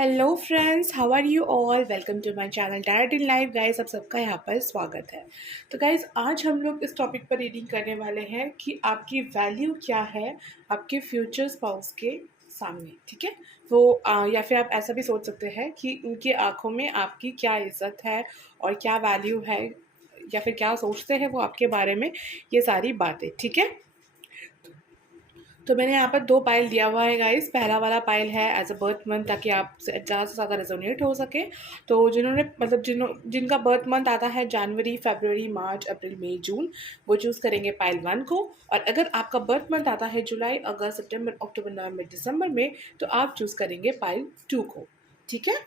Hello friends, how are you all. Welcome to my channel direct in life. Guys, आप सबका यहाँ पर स्वागत है। तो गाइस, आज हम लोग इस टॉपिक पर रीडिंग करने वाले हैं कि आपकी वैल्यू क्या है आपके फ्यूचर स्पाउस के सामने। ठीक है, वो या फिर आप ऐसा भी सोच सकते हैं कि उनकी आंखों में आपकी क्या इज्जत है और क्या वैल्यू है, या फिर क्या सोचते हैं वो आपके बारे में, ये सारी बातें। ठीक है, तो मैंने यहाँ पर दो पाइल दिया हुआ है गाइस। पहला वाला पाइल है एज अ बर्थ मंथ, ताकि आप ज़्यादा से ज़्यादा रेजोनेट हो सके। तो जिन्होंने मतलब जिनका बर्थ मंथ आता है जनवरी, फरवरी, मार्च, अप्रैल, मई, जून, वो चूज़ करेंगे पाइल 1 को। और अगर आपका बर्थ मंथ आता है जुलाई, अगस्त, सितंबर, अक्टूबर, नवंबर, दिसंबर में, तो आप चूज़ करेंगे पाइल 2 को। ठीक है,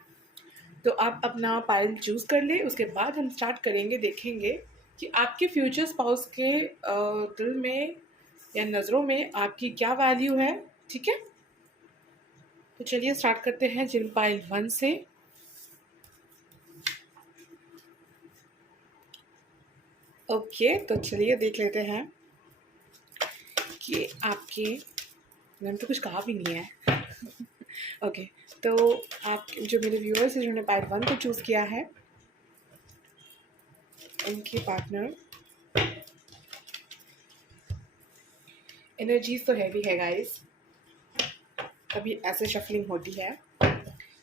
तो आप अपना पाइल चूज़ कर ले। उसके बाद हम स्टार्ट करेंगे, देखेंगे कि आपके फ्यूचर स्पाउस के दिल में या नज़रों में आपकी क्या वैल्यू है। ठीक है, तो चलिए स्टार्ट करते हैं जिन पाइल 1 से। ओके, तो चलिए देख लेते हैं कि आपके, मैंने तो कुछ कहा भी नहीं है। ओके, तो आप जो मेरे व्यूअर्स हैं जिन्होंने पाइल 1 को चूज़ किया है, उनकी पार्टनर एनर्जीज तो हैवी है गाइस, कभी ऐसे शफलिंग होती है।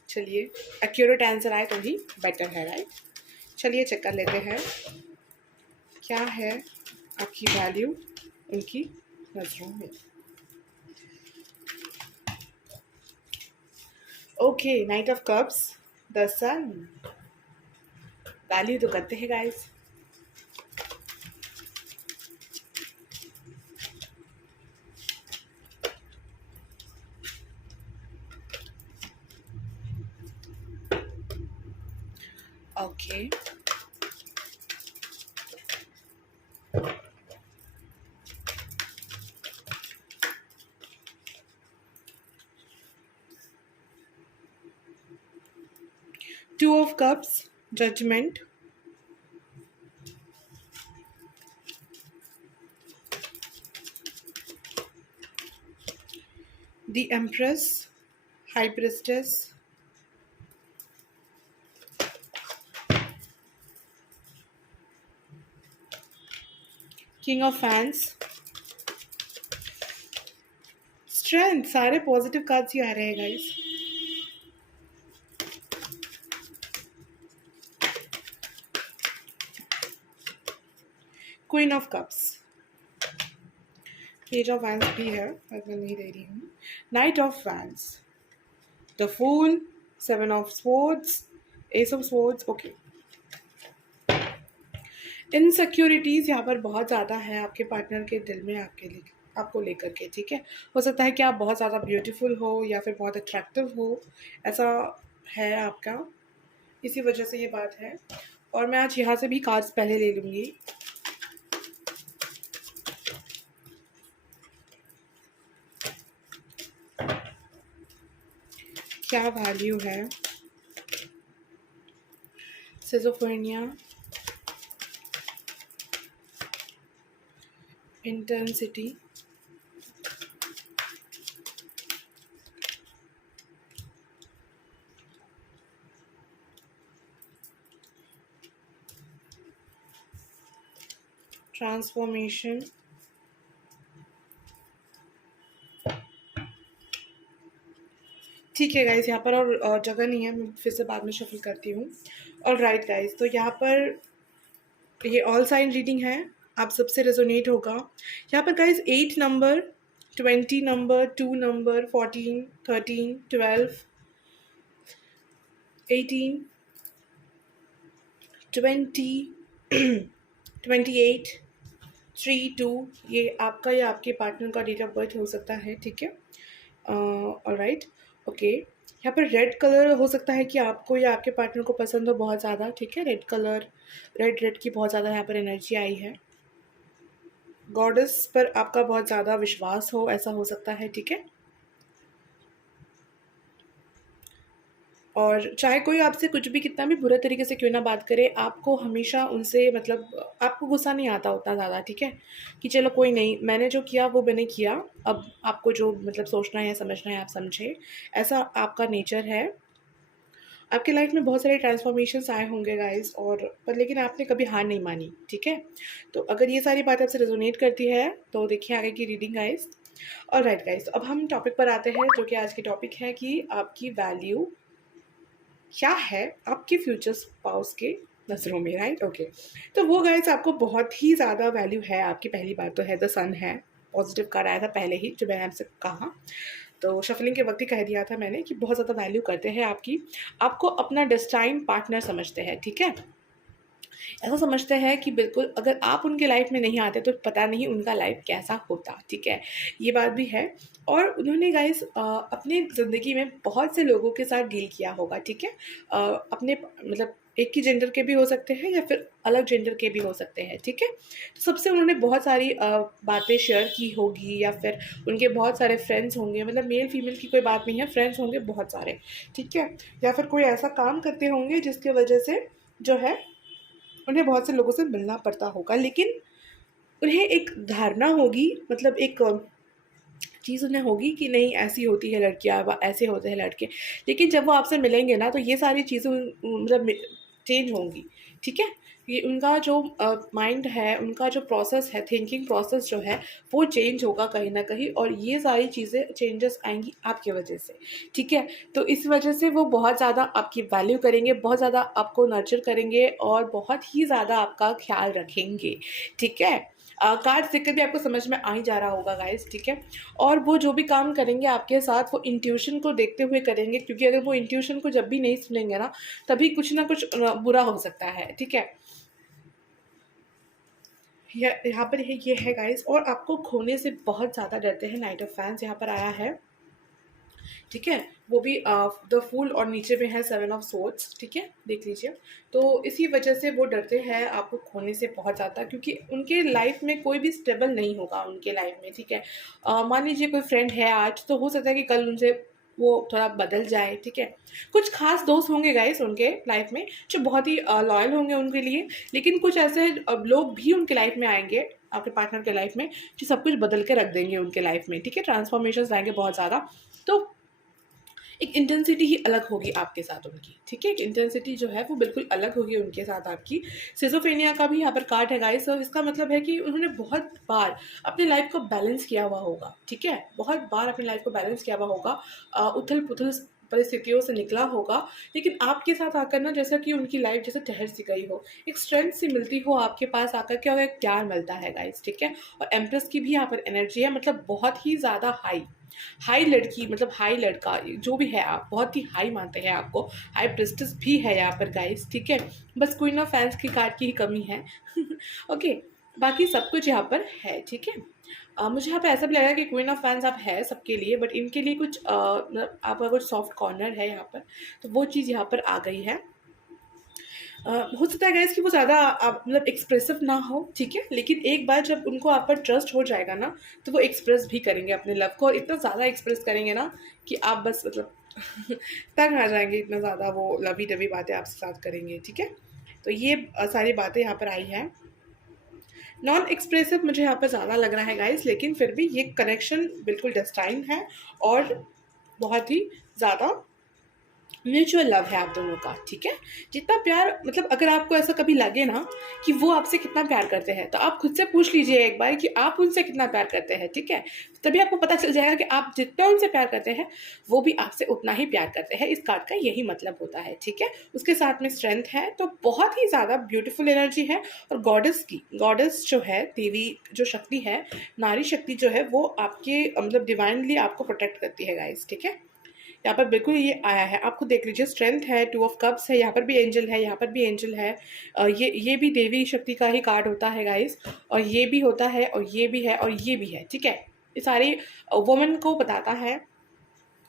चलिए, एक्यूरेट आंसर आए तो ही बेटर है, राइट। चलिए चेक कर लेते हैं क्या है आपकी वैल्यू उनकी नज़रों में। Okay, knight of cups, the sun. Value तो करते हैं guys. Okay, two of cups, judgement. The empress, high priestess. King of फैंस, स्ट्रेंथ। सारे पॉजिटिव कार्ड्स ही आ रहे हैं guys. Queen of cups, page of wands भी है, मैं नहीं दे रही हूँ। Knight of wands, the fool, seven of swords, ace of swords. Okay, insecurities यहाँ पर बहुत ज़्यादा है आपके पार्टनर के दिल में आपके लिए, आपको लेकर के। ठीक है, हो सकता है कि आप बहुत ज़्यादा ब्यूटीफुल हो या फिर बहुत अट्रैक्टिव हो, ऐसा है आपका, इसी वजह से ये बात है। और मैं आज यहाँ से भी कार्ड्स पहले ले लूँगी। क्या वैल्यू है सिजोफ्रेनिया, इंटेंसिटी, ट्रांसफॉर्मेशन, ठीक है गाइस, यहाँ पर और जगह नहीं है, मैं फिर से बाद में शफल करती हूँ। और राइट गाइस, तो यहाँ पर ये ऑल साइन रीडिंग है, आप सबसे रेजोनेट होगा। यहाँ पर गाइस 8 नंबर, 20 नंबर, 2 नंबर, 14, 13, 12, 18, 20, 28, 3, 2, ये आपका या आपके पार्टनर का डेट ऑफ बर्थ हो सकता है। ठीक है, ऑलराइट। ओके, यहाँ पर रेड कलर हो सकता है कि आपको या आपके पार्टनर को पसंद हो बहुत ज़्यादा। ठीक है, रेड कलर, रेड की बहुत ज़्यादा यहाँ पर एनर्जी आई है। गॉडेस पर आपका बहुत ज़्यादा विश्वास हो, ऐसा हो सकता है। ठीक है, और चाहे कोई आपसे कुछ भी, कितना भी बुरे तरीके से क्यों ना बात करे, आपको हमेशा उनसे मतलब आपको गुस्सा नहीं आता उतना ज़्यादा। ठीक है, कि चलो कोई नहीं, मैंने जो किया वो मैंने किया, अब आपको जो मतलब सोचना है समझना है आप समझे, ऐसा आपका नेचर है। आपके लाइफ में बहुत सारे ट्रांसफॉर्मेशंस आए होंगे गाइस, और पर लेकिन आपने कभी हार नहीं मानी, ठीक है। तो अगर ये सारी बात आपसे रेजोनेट करती है तो देखिए आगे की रीडिंग गाइस। और राइट गाइस, तो अब हम टॉपिक पर आते हैं, जो कि आज की टॉपिक है कि आपकी वैल्यू क्या है आपके फ्यूचर स्पाउस के नज़रों में, राइट। ओके, तो वो गाइस आपको बहुत ही ज़्यादा वैल्यू है आपकी। पहली बात तो है द सन है, पॉजिटिव कार्ड आया था पहले ही, जो मैंने आपसे कहा, तो शफलिंग के वक्त ही कह दिया था मैंने कि बहुत ज़्यादा वैल्यू करते हैं आपकी, आपको अपना डेस्टाइन पार्टनर समझते हैं, ठीक है। ऐसा समझते हैं कि बिल्कुल अगर आप उनके लाइफ में नहीं आते तो पता नहीं उनका लाइफ कैसा होता, ठीक है। ये बात भी है। और उन्होंने गाइस अपनी ज़िंदगी में बहुत से लोगों के साथ डील किया होगा, ठीक है। अपने मतलब एक ही जेंडर के भी हो सकते हैं या फिर अलग जेंडर के भी हो सकते हैं, ठीक है। तो सबसे उन्होंने बहुत सारी बातें शेयर की होगी, या फिर उनके बहुत सारे फ्रेंड्स होंगे, मतलब मेल फीमेल की कोई बात नहीं है, फ्रेंड्स होंगे बहुत सारे, ठीक है। या फिर कोई ऐसा काम करते होंगे जिसकी वजह से जो है उन्हें बहुत से लोगों से मिलना पड़ता होगा, लेकिन उन्हें एक धारणा होगी, मतलब एक चीज़ उन्हें होगी कि नहीं ऐसी होती है लड़कियाँ व ऐसे होते हैं लड़के। लेकिन जब वो आपसे मिलेंगे ना तो ये सारी चीज़ें मतलब चेंज होंगी, ठीक है। ये उनका जो माइंड है, उनका जो प्रोसेस है, थिंकिंग प्रोसेस जो है वो चेंज होगा कहीं न कहीं, और ये सारी चीज़ें चेंजेस आएँगी आपकी वजह से, ठीक है। तो इस वजह से वो बहुत ज़्यादा आपकी वैल्यू करेंगे, बहुत ज़्यादा आपको नर्चर करेंगे और बहुत ही ज़्यादा आपका ख़्याल रखेंगे, ठीक है। कार्ड्स देखकर भी आपको समझ में आ ही जा रहा होगा गाइस, ठीक है। और वो जो भी काम करेंगे आपके साथ वो इंट्यूशन को देखते हुए करेंगे, क्योंकि अगर वो इंट्यूशन को जब भी नहीं सुनेंगे ना तभी कुछ ना कुछ बुरा हो सकता है, ठीक है। यहाँ पर ये है गाइस, और आपको खोने से बहुत ज़्यादा डरते हैं। नाइट ऑफ फैंस यहाँ पर आया है, ठीक है। वो भी द फूल और नीचे में है सेवन ऑफ सोर्ड्स, ठीक है, देख लीजिए। तो इसी वजह से वो डरते हैं आपको खोने से बहुत ज़्यादा, क्योंकि उनके लाइफ में कोई भी स्टेबल नहीं होगा उनके लाइफ में, ठीक है। मान लीजिए कोई फ्रेंड है आज, तो हो सकता है कि कल उनसे वो थोड़ा बदल जाए, ठीक है। कुछ खास दोस्त होंगे गाइस उनके लाइफ में जो बहुत ही लॉयल होंगे उनके लिए, लेकिन कुछ ऐसे लोग भी उनके लाइफ में आएंगे, आपके पार्टनर के लाइफ में, जो सब कुछ बदल के रख देंगे उनके लाइफ में, ठीक है। ट्रांसफॉर्मेशन आएंगे बहुत ज़्यादा। तो एक इंटेंसिटी ही अलग होगी आपके साथ उनकी, ठीक है। एक इंटेंसिटी जो है वो बिल्कुल अलग होगी उनके साथ आपकी। सिजोफ्रेनिया का भी यहाँ पर कार्ड है गाइस, और इसका मतलब है कि उन्होंने बहुत बार अपनी लाइफ को बैलेंस किया हुआ होगा, ठीक है। बहुत बार अपनी लाइफ को बैलेंस किया हुआ होगा, उथल पुथल परिस्थितियों से निकला होगा, लेकिन आपके साथ आकर ना जैसा कि उनकी लाइफ जैसे ठहर सी गई हो, एक स्ट्रेंथ सी मिलती हो आपके पास आकर के, और एक प्यार मिलता है गाइस, ठीक है। और एम्प्रेस की भी यहाँ पर एनर्जी है, मतलब बहुत ही ज़्यादा हाई हाई लड़की, मतलब हाई लड़का जो भी है, आप बहुत ही हाई मानते हैं आपको। हाई प्रिस्टेस भी है यहाँ पर गाइस, ठीक है। बस क्वीन ऑफ फैंस की कार्ड की ही कमी है ओके, बाकी सब कुछ यहाँ पर है, ठीक है। मुझे यहाँ पे ऐसा भी लगा कि क्वीन ऑफ फैंस आप है सबके लिए, बट इनके लिए कुछ मतलब आपका कुछ सॉफ्ट कॉर्नर है यहाँ पर, तो वो चीज़ यहाँ पर आ गई है। हो सकता है गाइस कि वो ज़्यादा मतलब एक्सप्रेसिव ना हो, ठीक है, लेकिन एक बार जब उनको आप पर ट्रस्ट हो जाएगा ना तो वो एक्सप्रेस भी करेंगे अपने लव को, और इतना ज़्यादा एक्सप्रेस करेंगे ना कि आप बस मतलब तंग आ जाएंगे, इतना ज़्यादा वो लवी डवी बातें आपसे साथ करेंगे, ठीक है। तो ये सारी बातें यहाँ पर आई हैं। नॉन एक्सप्रेसिव मुझे यहाँ पर ज़्यादा लग रहा है गाइस, लेकिन फिर भी ये कनेक्शन बिल्कुल डेस्टाइन है, और बहुत ही ज़्यादा म्यूचुअल लव है आप दोनों का, ठीक है। जितना प्यार, मतलब अगर आपको ऐसा कभी लगे ना कि वो आपसे कितना प्यार करते हैं, तो आप खुद से पूछ लीजिए एक बार कि आप उनसे कितना प्यार करते हैं, ठीक है। तभी आपको पता चल जाएगा कि आप जितना उनसे प्यार करते हैं वो भी आपसे उतना ही प्यार करते हैं। इस कार्ड का यही मतलब होता है, ठीक है। उसके साथ में स्ट्रेंथ है, तो बहुत ही ज़्यादा ब्यूटीफुल एनर्जी है। और गॉडेस जो है, देवी जो शक्ति है, नारी शक्ति जो है, वो आपके मतलब डिवाइनली आपको प्रोटेक्ट करती है गाइस, ठीक है। यहाँ पर बिल्कुल ये आया है, आप खुद देख लीजिए। स्ट्रेंथ है, टू ऑफ कप्स है, यहाँ पर भी एंजल है, यहाँ पर भी एंजल है। ये भी देवी शक्ति का ही कार्ड होता है गाइस, और ये भी होता है, और ये भी है, और ये भी है, ठीक है। ये सारी वुमेन को बताता है,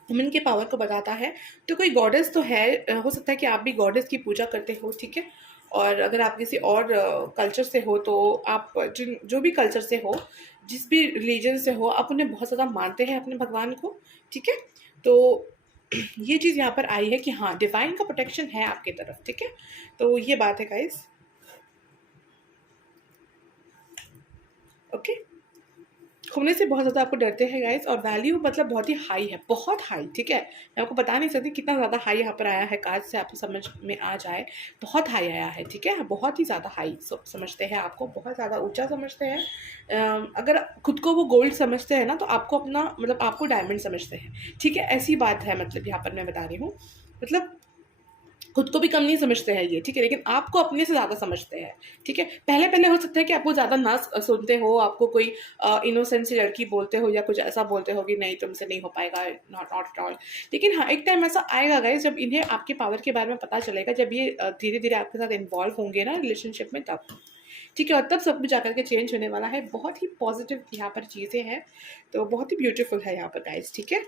वुमेन के पावर को बताता है। तो कोई गॉडेस तो है, हो सकता है कि आप भी गॉडेस की पूजा करते हो, ठीक है। और अगर आप किसी और कल्चर से हो, तो आप जो भी कल्चर से हो, जिस भी रिलीजन से हो, आप उन्हें बहुत ज़्यादा मानते हैं अपने भगवान को, ठीक है। तो ये चीज़ यहाँ पर आई है कि हाँ, डिवाइन का प्रोटेक्शन है आपकी तरफ, ठीक है। तो ये बात है गाइस, ओके। खोने से बहुत ज़्यादा आपको डरते हैं गाइस, और वैल्यू मतलब बहुत ही हाई है, बहुत हाई, ठीक है। मैं आपको बता नहीं सकती कितना ज़्यादा हाई यहाँ पर आया है, कार्ड से आपको समझ में आ जाए, बहुत हाई आया है, ठीक है, बहुत ही ज़्यादा हाई समझते हैं, आपको बहुत ज़्यादा ऊंचा समझते हैं। अगर खुद को वो गोल्ड समझते हैं ना, तो आपको अपना मतलब आपको डायमंड समझते हैं, ठीक है, ऐसी बात है, मतलब यहाँ पर मैं बता रही हूँ, मतलब खुद को भी कम नहीं समझते हैं ये, ठीक है, लेकिन आपको अपने से ज़्यादा समझते हैं, ठीक है। पहले पहले हो सकता है कि आपको ज़्यादा ना सुनते हो, आपको कोई इनोसेंट सी लड़की बोलते हो या कुछ ऐसा बोलते हो कि नहीं तुमसे नहीं हो पाएगा, नॉट नॉट एट ऑल। लेकिन हाँ, एक टाइम ऐसा आएगा गाइस जब इन्हें आपके पावर के बारे में पता चलेगा, जब ये धीरे धीरे आपके साथ इन्वॉल्व होंगे ना रिलेशनशिप में, तब ठीक है, और तब सब कुछ जाकर के चेंज होने वाला है। बहुत ही पॉजिटिव यहाँ पर चीज़ें हैं, तो बहुत ही ब्यूटीफुल है यहाँ पर गाइस, ठीक है।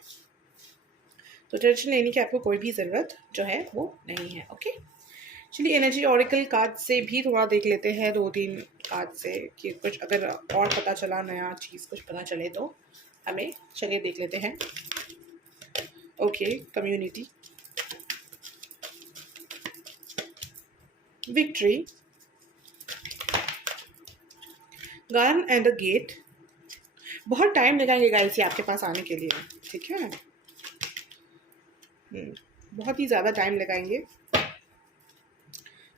तो टेंशन लेने की आपको कोई भी ज़रूरत जो है वो नहीं है, ओके। चलिए एनर्जी ऑरिकल कार्ड से भी थोड़ा देख लेते हैं, 2-3 कार्ड से, कि कुछ अगर और पता चला, नया चीज़ कुछ पता चले तो हमें। चलिए देख लेते हैं। Okay, community, victory, garden and the gate. बहुत टाइम लगाएंगे गाइस ये आपके पास आने के लिए, ठीक है। बहुत ही ज़्यादा टाइम लगाएंगे।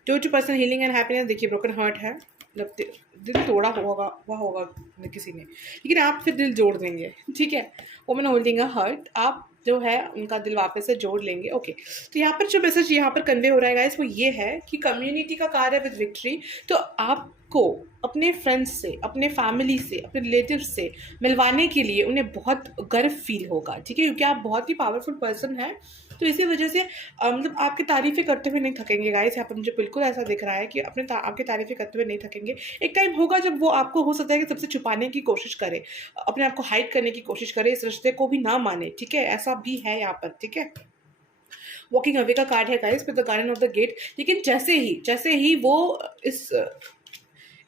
2% हीलिंग एंड हैप्पीनेस। देखिए ब्रोकन हार्ट है, मतलब दिल तोड़ा हुआ होगा किसी ने, लेकिन आप फिर दिल जोड़ देंगे, ठीक है। वुमन होल्डिंग अ हार्ट, आप जो है उनका दिल वापस से जोड़ लेंगे, ओके। तो यहाँ पर जो मैसेज यहाँ पर कन्वे हो रहा है गाइस, वो ये है कि कम्युनिटी का कार्य विद विक्ट्री, तो आपको अपने फ्रेंड्स से, अपने फैमिली से, अपने रिलेटिव से मिलवाने के लिए उन्हें बहुत गर्व फील होगा, ठीक है, क्योंकि आप बहुत ही पावरफुल पर्सन हैं। तो इसी वजह से मतलब आपकी तारीफ़ें करते हुए नहीं थकेंगे गाइस। यहाँ पर मुझे बिल्कुल ऐसा दिख रहा है कि आपकी तारीफ़ें करते हुए नहीं थकेंगे। एक टाइम होगा जब वो आपको हो सकता है कि सबसे छुपाने की कोशिश करे, अपने आप को हाइड करने की कोशिश करे, इस रिश्ते को भी ना माने, ठीक है, ऐसा भी है यहाँ पर, ठीक है। वॉकिंग अवे का कार्ड है guys with the garden of the gate, लेकिन जैसे ही वो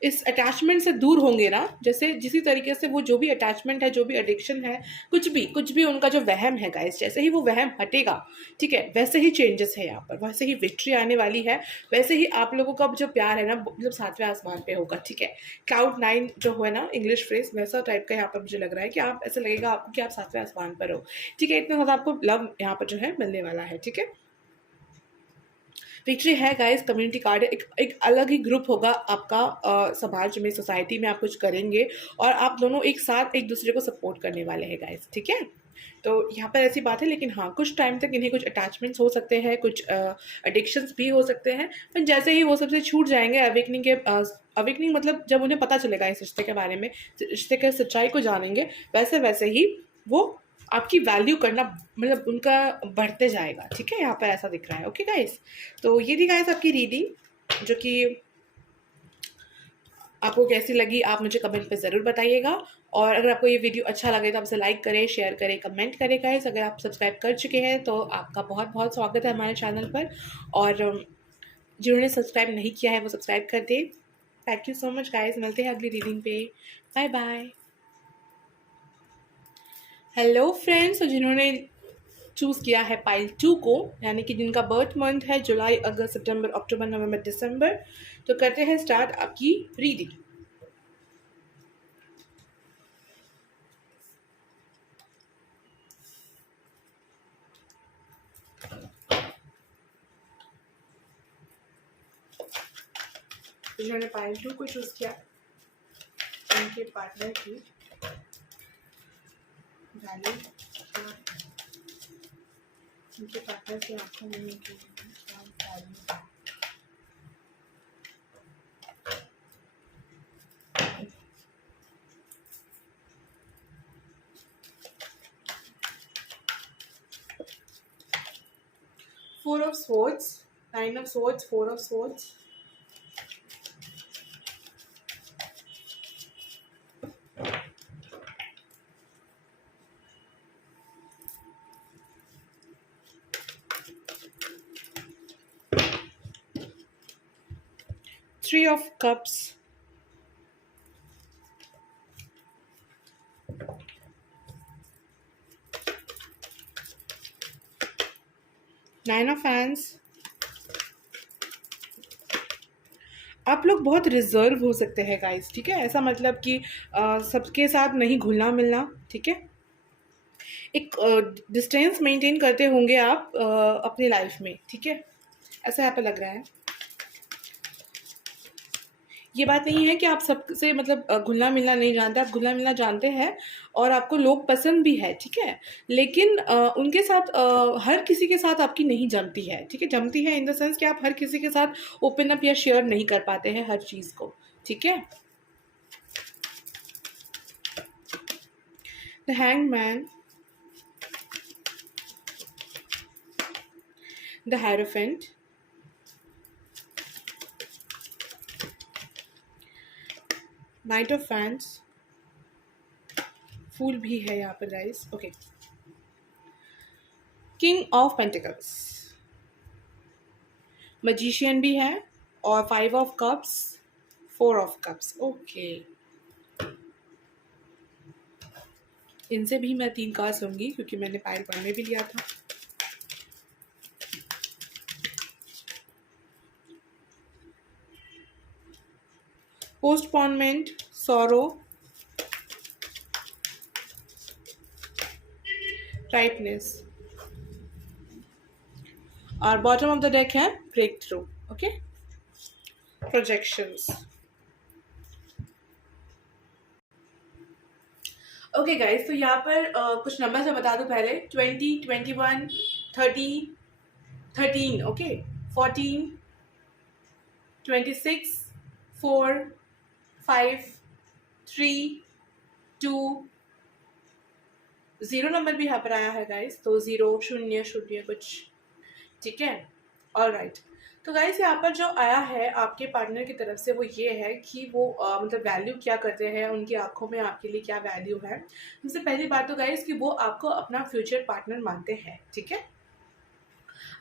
इस अटैचमेंट से दूर होंगे ना, जैसे जिसी तरीके से वो जो भी अटैचमेंट है, जो भी एडिक्शन है, कुछ भी उनका जो वहम है गाइस, जैसे ही वो वहम हटेगा, ठीक है, वैसे ही चेंजेस है यहाँ पर, वैसे ही विक्ट्री आने वाली है, वैसे ही आप लोगों का जो प्यार है ना, मतलब 7वें आसमान पे होगा, ठीक है। क्लाउड 9 जो है ना इंग्लिश फ्रेज, वैसा टाइप का यहाँ पर मुझे लग रहा है कि आप, ऐसा लगेगा आपको कि आप 7वें आसमान पर हो, ठीक है। इतना ज़्यादा आपको लव यहाँ पर जो है मिलने वाला है, ठीक है। विक्ट्री है गाइस, कम्युनिटी कार्ड है, एक अलग ही ग्रुप होगा आपका, समाज में, सोसाइटी में आप कुछ करेंगे, और आप दोनों एक साथ एक दूसरे को सपोर्ट करने वाले हैं गाइस, ठीक है। तो यहाँ पर ऐसी बात है, लेकिन हाँ, कुछ टाइम तक इन्हें कुछ अटैचमेंट्स हो सकते हैं, कुछ एडिक्शंस भी हो सकते हैं, पर जैसे ही वो सबसे छूट जाएंगे, अवेकनिंग मतलब जब उन्हें पता चलेगा इस रिश्ते के बारे में, रिश्ते के सच्चाई को जानेंगे, वैसे वैसे ही वो आपकी वैल्यू करना मतलब उनका बढ़ते जाएगा, ठीक है। यहाँ पर ऐसा दिख रहा है, ओके गाइस। तो ये थी गाइस आपकी रीडिंग, जो कि आपको कैसी लगी आप मुझे कमेंट पे ज़रूर बताइएगा, और अगर आपको ये वीडियो अच्छा लगे तो आपसे लाइक करें, शेयर करें, कमेंट करें गाइस। अगर आप सब्सक्राइब कर चुके हैं तो आपका बहुत बहुत स्वागत है हमारे चैनल पर, और जिन्होंने सब्सक्राइब नहीं किया है वो सब्सक्राइब कर दें। Thank you so much guys, मिलते हैं अगली रीडिंग पे, बाय बाय। हेलो फ्रेंड्स, तो जिन्होंने चूज़ किया है पाइल 2 को, यानी कि जिनका बर्थ मंथ है जुलाई, अगस्त, सितंबर, अक्टूबर, नवंबर, दिसंबर, तो करते हैं स्टार्ट आपकी रीडिंग। जिन्होंने पाइल 2 को चूज़ किया, उनके पार्टनर की वैल्यू, उनके पार्टनर की आंखों में उनकी value. 4 of swords, 9 of swords, 4 of swords, Three of Cups, Nine of Wands, आप लोग बहुत रिजर्व हो सकते हैं गाइस, ठीक है। ऐसा मतलब कि सबके साथ नहीं घुलना मिलना, ठीक है। एक डिस्टेंस मेंटेन करते होंगे आप अपनी लाइफ में, ठीक है। ऐसा यहाँ पे लग रहा है। ये बात नहीं है कि आप सबसे मतलब घुलना मिलना नहीं जानते, आप घुलना मिलना जानते हैं और आपको लोग पसंद भी है, ठीक है। लेकिन उनके साथ हर किसी के साथ आपकी नहीं जमती है, ठीक है। जमती है इन द सेंस कि आप हर किसी के साथ ओपन अप या शेयर नहीं कर पाते हैं हर चीज़ को, ठीक है। The hangman, the hierophant, knight of fans, fool भी है यहाँ पर guys, okay. King of pentacles, magician भी है, और 5 of cups, 4 of cups, okay. इनसे भी मैं 3 कार्ड्स लूँगी क्योंकि मैंने पायल 1 में भी लिया था। पोस्टपोनमेंट, सॉरो, राइटनेस, और बॉटम ऑफ द डेक है breakthrough, okay. Projections, okay guys. तो यहाँ पर कुछ नंबर से बता दूं पहले, 20, 21, 30, 13, ओके, 14, 26, 4, 5, 3, 2, 0 नंबर भी यहाँ पर आया है गाइस, तो 0, 0, 0 कुछ, ठीक है। All right. तो गाइस यहाँ पर जो आया है आपके पार्टनर की तरफ से वो ये है कि वो मतलब वैल्यू क्या करते हैं, उनकी आंखों में आपके लिए क्या वैल्यू है। सबसे पहली बात तो गाइस कि वो आपको अपना फ्यूचर पार्टनर मानते हैं, ठीक है।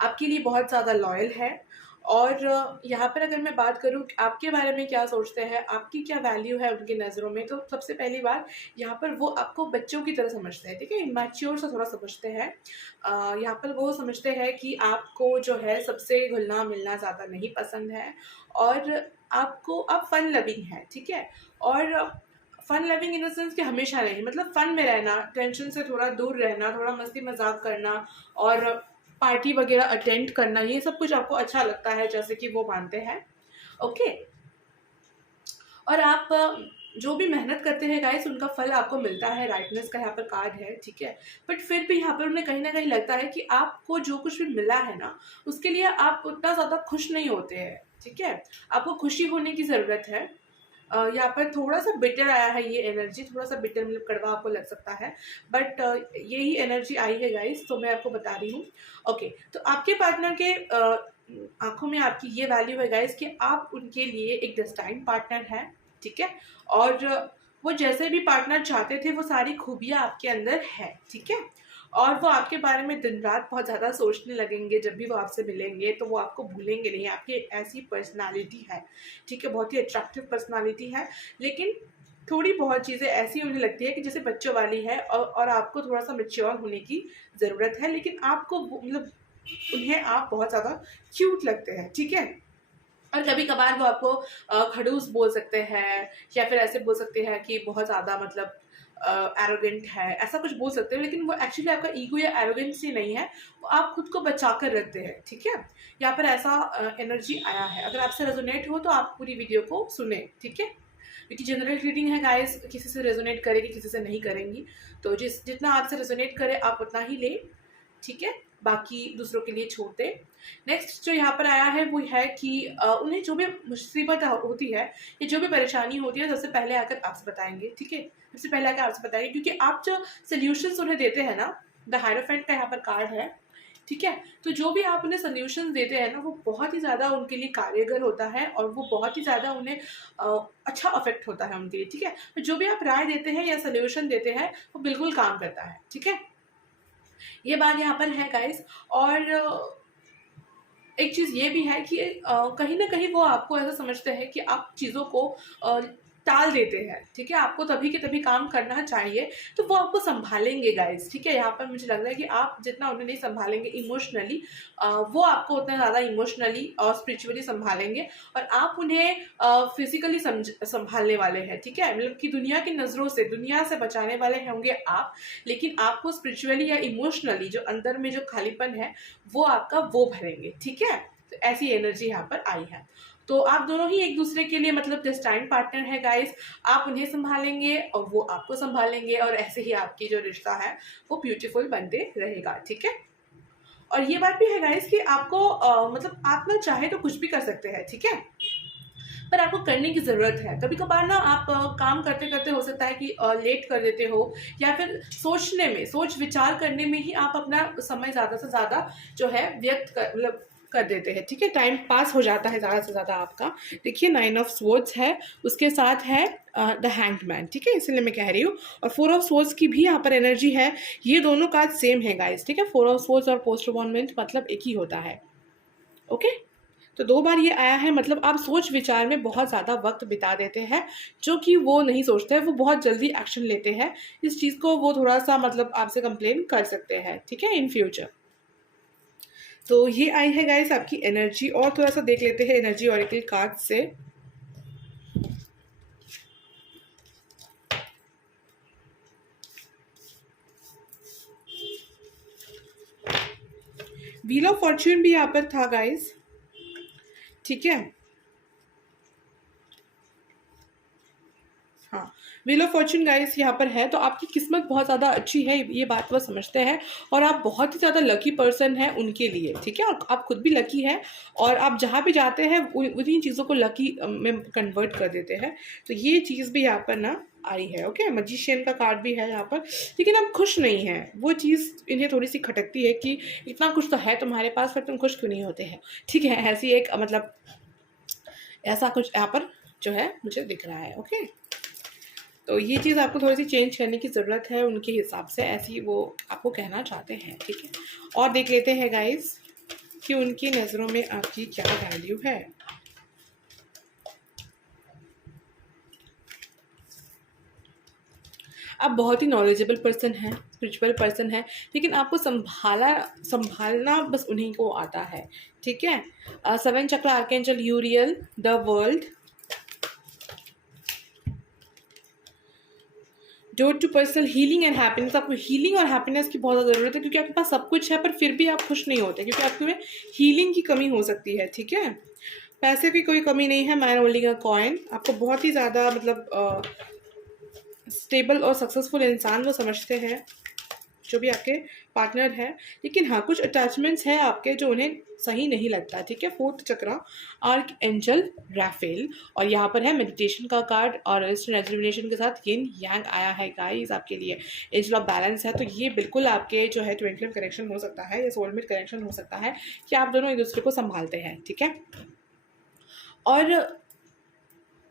आपके लिए बहुत ज़्यादा लॉयल है। और यहाँ पर अगर मैं बात करूँ आपके बारे में क्या सोचते हैं, आपकी क्या वैल्यू है उनकी नज़रों में, तो सबसे पहली बात यहाँ पर वो आपको बच्चों की तरह समझते हैं, ठीक है। इमैच्योर से थोड़ा समझते हैं। यहाँ पर वो समझते हैं कि आपको जो है सबसे घुलना मिलना ज़्यादा नहीं पसंद है, और आपको आप फन लविंग है, ठीक है। और fun loving in the sense कि हमेशा नहीं, मतलब फन में रहना, टेंशन से थोड़ा दूर रहना, थोड़ा मस्ती मजाक करना और पार्टी वगैरह अटेंड करना, ये सब कुछ आपको अच्छा लगता है, जैसे कि वो मानते हैं, ओके। और आप जो भी मेहनत करते हैं गाइस उनका फल आपको मिलता है, राइटनेस का यहाँ पर कार्ड है, ठीक है। बट फिर भी यहाँ पर उन्हें कहीं ना कहीं लगता है कि आपको जो कुछ भी मिला है ना उसके लिए आप उतना ज़्यादा खुश नहीं होते हैं, ठीक है। आपको खुशी होने की ज़रूरत है। यहाँ पर थोड़ा सा बिटर आया है, ये एनर्जी थोड़ा सा बिटर मतलब कड़वा आपको लग सकता है, बट यही एनर्जी आई है गाइस, तो मैं आपको बता रही हूँ, ओके। तो आपके पार्टनर के आंखों में आपकी ये वैल्यू है गाइस कि आप उनके लिए एक डेस्टाइन्ड पार्टनर हैं, ठीक है। और वो जैसे भी पार्टनर चाहते थे वो सारी खूबियाँ आपके अंदर है, ठीक है। और वो आपके बारे में दिन रात बहुत ज़्यादा सोचने लगेंगे, जब भी वो आपसे मिलेंगे तो वो आपको भूलेंगे नहीं। आपकी ऐसी पर्सनालिटी है, ठीक है, बहुत ही अट्रैक्टिव पर्सनालिटी है, लेकिन थोड़ी बहुत चीज़ें ऐसी उन्हें लगती है कि जैसे बच्चों वाली है, और आपको थोड़ा सा मेच्योर होने की ज़रूरत है, लेकिन आपको मतलब उन्हें आप बहुत ज़्यादा क्यूट लगते हैं, ठीक है। और कभी कभार वो आपको खड़ूस बोल सकते हैं, या फिर ऐसे बोल सकते हैं कि बहुत ज़्यादा मतलब एरोगेंट है, ऐसा कुछ बोल सकते हैं, लेकिन वो एक्चुअली आपका ईगो या एरोगेंसी नहीं है, वो आप खुद को बचा कर रखते हैं, ठीक है। यहाँ पर ऐसा एनर्जी आया है। अगर आपसे रेजोनेट हो तो आप पूरी वीडियो को सुने, ठीक है, क्योंकि जनरल रीडिंग है गाइस, किसी से रेजोनेट करेगी किसी से नहीं करेंगी, तो जितना आपसे रेजोनेट करे आप उतना ही ले, ठीक है, बाकी दूसरों के लिए छोड़ते। नेक्स्ट जो यहाँ पर आया है वो है कि उन्हें जो भी मुसीबत होती है या जो भी परेशानी होती है सबसे पहले आकर आपसे बताएंगे, ठीक है, सबसे पहले आकर आपसे बताएंगे, क्योंकि आप जो सोल्यूशंस उन्हें देते हैं ना, द हायरोफेंट का यहाँ पर कार्ड है, ठीक है। तो जो भी आप उन्हें सोल्यूशन देते हैं ना वो बहुत ही ज़्यादा उनके लिए कार्यगर होता है, और वो बहुत ही ज़्यादा उन्हें अच्छा अफेक्ट होता है उनके लिए, ठीक है। तो जो भी आप राय देते हैं या सोल्यूशन देते हैं वो बिल्कुल काम करता है, ठीक है। ये बात यहाँ पर है गाइस। और एक चीज़ ये भी है कि कहीं ना कहीं वो आपको ऐसा समझते हैं कि आप चीज़ों को टाल देते हैं, ठीक है, आपको तभी के तभी काम करना चाहिए, तो वो आपको संभालेंगे गाइस, ठीक है। यहाँ पर मुझे लग रहा है कि आप जितना उन्हें नहीं संभालेंगे इमोशनली, वो आपको उतना ज़्यादा इमोशनली और स्पिरिचुअली संभालेंगे, और आप उन्हें फिजिकली संभालने वाले हैं, ठीक है। मतलब कि दुनिया की नज़रों से, दुनिया से बचाने वाले होंगे आप, लेकिन आपको स्पिरिचुअली या इमोशनली जो अंदर में जो खालीपन है वो आपका वो भरेंगे, ठीक है। तो ऐसी एनर्जी यहाँ पर आई है। तो आप दोनों ही एक दूसरे के लिए मतलब डेस्टाइन पार्टनर है गाइस, आप उन्हें संभालेंगे और वो आपको संभालेंगे, और ऐसे ही आपकी जो रिश्ता है वो ब्यूटीफुल बनते रहेगा, ठीक है। और ये बात भी है गाइस कि आपको मतलब आप ना चाहे तो कुछ भी कर सकते हैं, ठीक है, पर आपको करने की ज़रूरत है। कभी कभार ना आप काम करते करते हो सकता है कि लेट कर देते हो, या फिर सोचने में, सोच विचार करने में ही आप अपना समय ज़्यादा से ज़्यादा जो है व्यक्त कर मतलब कर देते हैं, ठीक है, टाइम पास हो जाता है ज़्यादा से ज़्यादा आपका। देखिए 9 ऑफ स्वॉर्ड्स है, उसके साथ है द हैंग्ड मैन, ठीक है, इसलिए मैं कह रही हूँ। और 4 ऑफ स्वॉर्ड्स की भी यहाँ पर एनर्जी है, ये दोनों कार्ड सेम है गाइस, ठीक है। 4 ऑफ स्वॉर्ड्स और पोस्टपोनमेंट मतलब एक ही होता है, ओके। तो 2 बार ये आया है, मतलब आप सोच विचार में बहुत ज़्यादा वक्त बिता देते हैं, जो कि वो नहीं सोचते हैं, वो बहुत जल्दी एक्शन लेते हैं। इस चीज़ को वो थोड़ा सा मतलब आपसे कंप्लेन कर सकते हैं, ठीक है, इन फ्यूचर। तो ये आई है गाइस आपकी एनर्जी, और थोड़ा सा देख लेते हैं एनर्जी ऑरेकल कार्ड से। व्हील ऑफ फॉर्च्यून भी यहाँ पर था गाइस, ठीक है। हाँ, व्हील ऑफ फॉर्च्यून गाइस यहाँ पर है, तो आपकी किस्मत बहुत ज़्यादा अच्छी है, ये बात वो समझते हैं, और आप बहुत ही ज़्यादा लकी पर्सन है उनके लिए, ठीक है। और आप खुद भी लकी है, और आप जहाँ भी जाते हैं उन्हीं चीज़ों को लकी में कन्वर्ट कर देते हैं। तो ये चीज़ भी यहाँ पर ना आई है, ओके। मैजिशियन का कार्ड भी है यहाँ पर, लेकिन आप खुश नहीं हैं, वो चीज़ इन्हें थोड़ी सी खटकती है कि इतना कुछ तो है तुम्हारे पास, फिर तुम खुश क्यों नहीं होते हैं, ठीक है। ऐसी एक मतलब ऐसा कुछ यहाँ पर जो है मुझे दिख रहा है, ओके। तो ये चीज़ आपको थोड़ी सी चेंज करने की ज़रूरत है उनके हिसाब से, ऐसी वो आपको कहना चाहते हैं, ठीक है। और देख लेते हैं गाइस कि उनकी नज़रों में आपकी क्या वैल्यू है। आप बहुत ही नॉलेजेबल पर्सन हैं, स्पिरिचुअल पर्सन है, लेकिन आपको संभालना बस उन्हीं को आता है, ठीक है। 7 chakra archangel Uriel, the world, door to personal healing and happiness. आपको हीलिंग और हैप्पीनेस की बहुत ज़्यादा ज़रूरत है, क्योंकि आपके पास सब कुछ है पर फिर भी आप खुश नहीं होते, क्योंकि आपके में हीलिंग की कमी हो सकती है, ठीक है। पैसे की कोई कमी नहीं है, मैन होल्डिंग अ कॉइन। आपको बहुत ही ज़्यादा मतलब स्टेबल और सक्सेसफुल इंसान वो समझते हैं जो भी आपके पार्टनर है, लेकिन हाँ कुछ अटैचमेंट्स हैं आपके जो उन्हें सही नहीं लगता, ठीक है। 4th चक्र आर्क एंजल राफेल, और यहाँ पर है मेडिटेशन का कार्ड, और ईस्टर्न एग्जामिनेशन के साथ यिन यांग आया है गाइस आपके लिए। एंजल ऑफ बैलेंस है, तो ये बिल्कुल आपके जो है ट्विन फ्लेम कनेक्शन हो सकता है, या सोलमेट कनेक्शन हो सकता है, कि आप दोनों एक दूसरे को संभालते हैं, ठीक है। और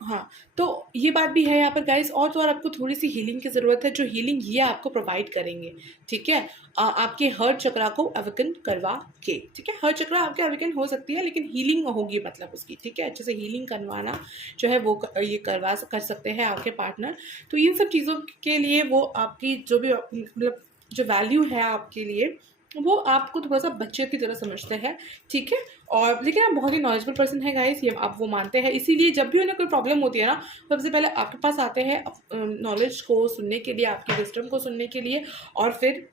हाँ, तो ये बात भी है यहाँ पर गाइस, और तो और आपको थोड़ी सी हीलिंग की ज़रूरत है, जो हीलिंग ये आपको प्रोवाइड करेंगे, ठीक है। आपके हर चक्रा को अवेकन करवा के, ठीक है। हर चक्रा आपके अवेकन हो सकती है, लेकिन हीलिंग होगी मतलब उसकी, ठीक है। अच्छे से हीलिंग करवाना जो है वो ये कर सकते हैं आपके पार्टनर। तो इन सब चीज़ों के लिए वो आपकी जो भी मतलब जो वैल्यू है आपके लिए, वो आपको थोड़ा सा बच्चे की तरह समझते हैं, ठीक है। और लेकिन आप बहुत ही नॉलेजेबल पर्सन है गाइस, ये आप वो मानते हैं, इसीलिए जब भी उन्हें कोई प्रॉब्लम होती है ना, सबसे पहले आपके पास आते हैं नॉलेज को सुनने के लिए, आपकी विजडम को सुनने के लिए। और फिर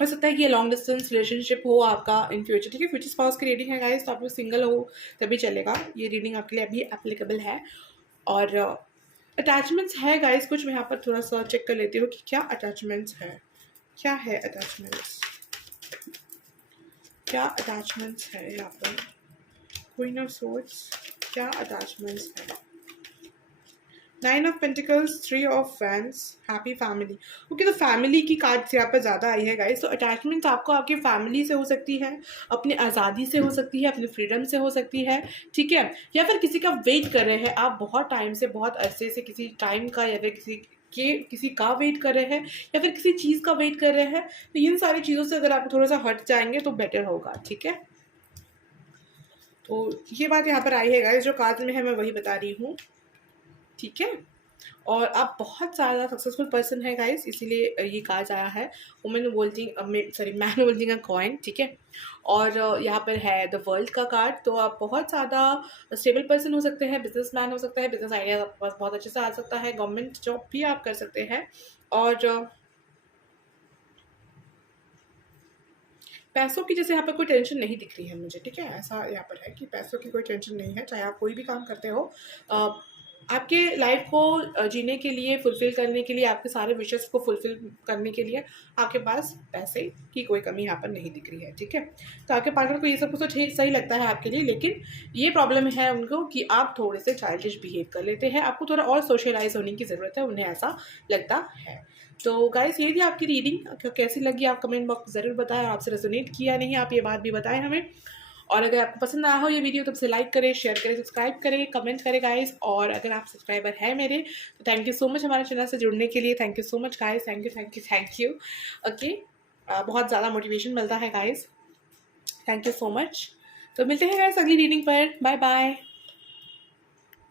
हो सकता है कि ये लॉन्ग डिस्टेंस रिलेशनशिप हो आपका इन फ्यूचर, ठीक है। फ्यूचर स्पाउस की रीडिंग है गाइस, तो आप लोग सिंगल हो तभी चलेगा, ये रीडिंग आपके लिए अभी एप्लीकेबल है। और अटैचमेंट्स है गाइस कुछ, मैं यहाँ पर थोड़ा सा चेक कर लेती हूँ कि क्या अटैचमेंट्स है, क्या है अटैचमेंट्स, क्या अटैचमेंट्स है यहाँ पर। क्वीन ऑफ सोर्ड्स, क्या अटैचमेंट्स है। 9 of pentacles, 3 of fans, happy family. Okay, तो फैमिली की कार्ड्स यहाँ पर ज़्यादा आई है गाइस। तो अटैचमेंट्स आपको आपकी फैमिली से हो सकती है, अपनी आज़ादी से हो सकती है, अपनी फ्रीडम से हो सकती है, ठीक है। या फिर किसी का वेट कर रहे हैं आप बहुत टाइम से, बहुत अरसे से, किसी टाइम का, या फिर किसी का वेट कर रहे हैं, या फिर किसी चीज़ का वेट कर रहे हैं। तो इन सारी चीज़ों से अगर आप थोड़ा सा हट जाएंगे तो बेटर होगा, ठीक है। तो ये बात यहाँ पर आई है गाइस, जो कार्ड में है मैं वही बता रही हूँ। ठीक है। और आप बहुत ज़्यादा सक्सेसफुल पर्सन है गाइस, इसीलिए ये कार्ड आया है। Women holding, sorry, man holding a coin, ठीक है। और यहाँ पर है द वर्ल्ड का कार्ड। तो आप बहुत ज़्यादा स्टेबल पर्सन हो सकते हैं, बिजनेसमैन हो सकता है, बिजनेस आइडिया आपके पास बहुत अच्छे से आ सकता है, गवर्नमेंट जॉब भी आप कर सकते हैं। और पैसों की जैसे यहाँ पर कोई टेंशन नहीं दिख रही है मुझे, ठीक है। ऐसा यहाँ पर है कि पैसों की कोई टेंशन नहीं है, चाहे आप कोई भी काम करते हो। आपके लाइफ को जीने के लिए, फुलफ़िल करने के लिए, आपके सारे विशेज़ को फुलफ़िल करने के लिए आपके पास पैसे की कोई कमी यहाँ पर नहीं दिख रही है, ठीक है। तो आपके पार्टनर को ये सब कुछ तो ठीक सही लगता है आपके लिए, लेकिन ये प्रॉब्लम है उनको कि आप थोड़े से चाइल्डिश बिहेव कर लेते हैं। आपको थोड़ा और सोशलाइज़ होने की ज़रूरत है, उन्हें ऐसा लगता है। तो गाइस ये थी आपकी रीडिंग। कैसी लगी आप कमेंट बॉक्स ज़रूर बताएं, आपसे रेजोनेट किया नहीं आप ये बात भी बताएं हमें। और अगर आपको पसंद आया हो ये वीडियो तो उसे लाइक करें, शेयर करें, सब्सक्राइब करें, कमेंट करें गाइस। और अगर आप सब्सक्राइबर हैं मेरे तो थैंक यू सो मच हमारे चैनल से जुड़ने के लिए। Thank you so much guys, thank you thank you thank you. Okay, बहुत ज़्यादा मोटिवेशन मिलता है guys. Thank you so much. तो मिलते हैं गाइस अगली रीडिंग पर। Bye bye.